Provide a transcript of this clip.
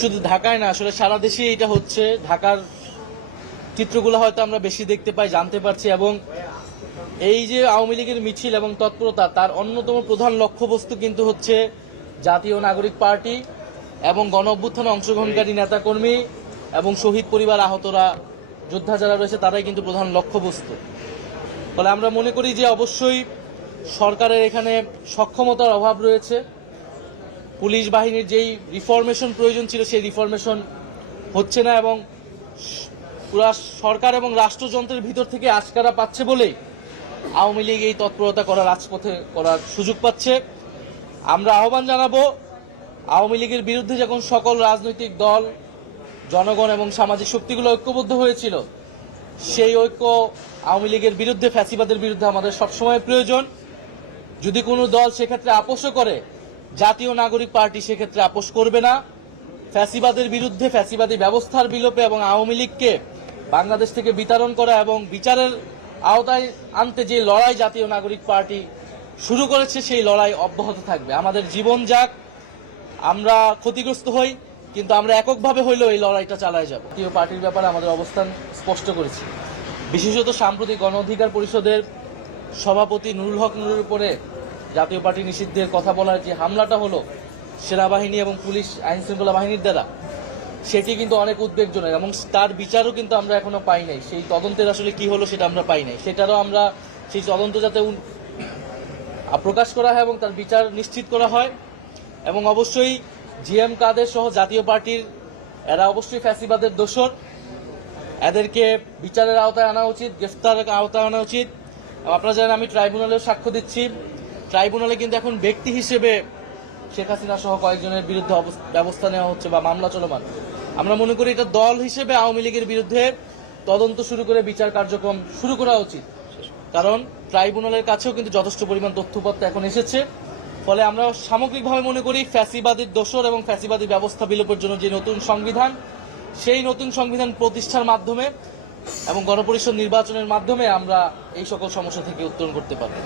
শুধু ঢাকায় না, আসলে সারা দেশে এটা হচ্ছে। ঢাকার চিত্রগুলো হয়তো আমরা বেশি দেখতে পাই, জানতে পারছি, এবং এই যে আওয়ামী লীগের মিছিল এবং তৎপরতা, তার অন্যতম প্রধান লক্ষ্যবস্তু কিন্তু হচ্ছে জাতীয় নাগরিক পার্টি এবং গণ অভ্যুত্থানে অংশগ্রহণকারী নেতাকর্মী এবং শহীদ পরিবার আহতরা, যোদ্ধা যারা রয়েছে, তারাই কিন্তু প্রধান লক্ষ্যবস্তু। ফলে আমরা মনে করি যে অবশ্যই সরকারের এখানে সক্ষমতার অভাব রয়েছে। পুলিশ বাহিনীর যেই রিফরমেশন প্রয়োজন ছিল, সেই রিফরমেশন হচ্ছে না এবং পুরা সরকার এবং রাষ্ট্রযন্ত্রের ভিতর থেকে আশকারা পাচ্ছে বলেই আওয়ামী লীগ এই তৎপরতা করার রাজপথে করার সুযোগ পাচ্ছে। আমরা আহ্বান জানাব, আওয়ামী লীগের বিরুদ্ধে যখন সকল রাজনৈতিক দল, জনগণ এবং সামাজিক শক্তিগুলো ঐক্যবদ্ধ হয়েছিল, সেই ঐক্য আওয়ামী লীগের বিরুদ্ধে, ফ্যাসিবাদের বিরুদ্ধে আমাদের সবসময় প্রয়োজন। যদি কোনো দল সেক্ষেত্রে আপোষও করে জাতীয় নাগরিক পার্টি সেক্ষেত্রে আপোষ করবে না। ফ্যাসিবাদের বিরুদ্ধে ফ্যাসিবাদী ব্যবস্থার বিলোপে এবং আওয়ামী লীগকে বাংলাদেশ থেকে বিতরণ করা এবং বিচারের আওতায় আনতে যে লড়াই জাতীয় নাগরিক পার্টি শুরু করেছে, সেই লড়াই অব্যাহত থাকবে। আমাদের জীবন যাক, আমরা ক্ষতিগ্রস্ত হই, কিন্তু আমরা এককভাবে হইলেও এই লড়াইটা চালায় যাব। জাতীয় পার্টির ব্যাপারে আমাদের অবস্থান স্পষ্ট করেছি। বিশেষত সাম্প্রতিক গণ অধিকার পরিষদের সভাপতি নুরুল হক নুরের উপরে জাতীয় পার্টি নিষিদ্ধের কথা বলার যে হামলাটা হলো, সেনাবাহিনী এবং পুলিশ আইন শৃঙ্খলা বাহিনীর দ্বারা, সেটি কিন্তু অনেক উদ্বেগজনক। এবং তার বিচারও কিন্তু আমরা এখনও পাই নাই। সেই তদন্তের আসলে কি হলো সেটা আমরা পাই নাই। সেটারও আমরা সেই তদন্ত যাতে প্রকাশ করা হয় এবং তার বিচার নিশ্চিত করা হয়। এবং অবশ্যই জিএম কাদের সহ জাতীয় পার্টির, এরা অবশ্যই ফ্যাসিবাদের দোষর। এদেরকে বিচারের আওতায় আনা উচিত, গ্রেফতারের আওতায় আনা উচিত। আপনারা জানেন আমি ট্রাইব্যুনালেও সাক্ষ্য দিচ্ছি। ট্রাইব্যুনালে কিন্তু এখন ব্যক্তি হিসেবে শেখ হাসিনা সহ কয়েকজনের বিরুদ্ধে ব্যবস্থা নেওয়া হচ্ছে বা মামলা চলমান। আমরা মনে করি এটা দল হিসেবে আওয়ামী লীগের বিরুদ্ধে তদন্ত শুরু করে বিচার কার্যক্রম শুরু করা উচিত। কারণ ট্রাইব্যুনালের কাছেও কিন্তু যথেষ্ট পরিমাণ তথ্যপত্র এখন এসেছে। ফলে আমরা সামগ্রিকভাবে মনে করি ফ্যাসিবাদীর দোষর এবং ফ্যাসিবাদী ব্যবস্থা বিলোপের জন্য যে নতুন সংবিধান, সেই নতুন সংবিধান প্রতিষ্ঠার মাধ্যমে এবং গণপরিষদ নির্বাচনের মাধ্যমে আমরা এই সকল সমস্যা থেকে উত্তরণ করতে পারব।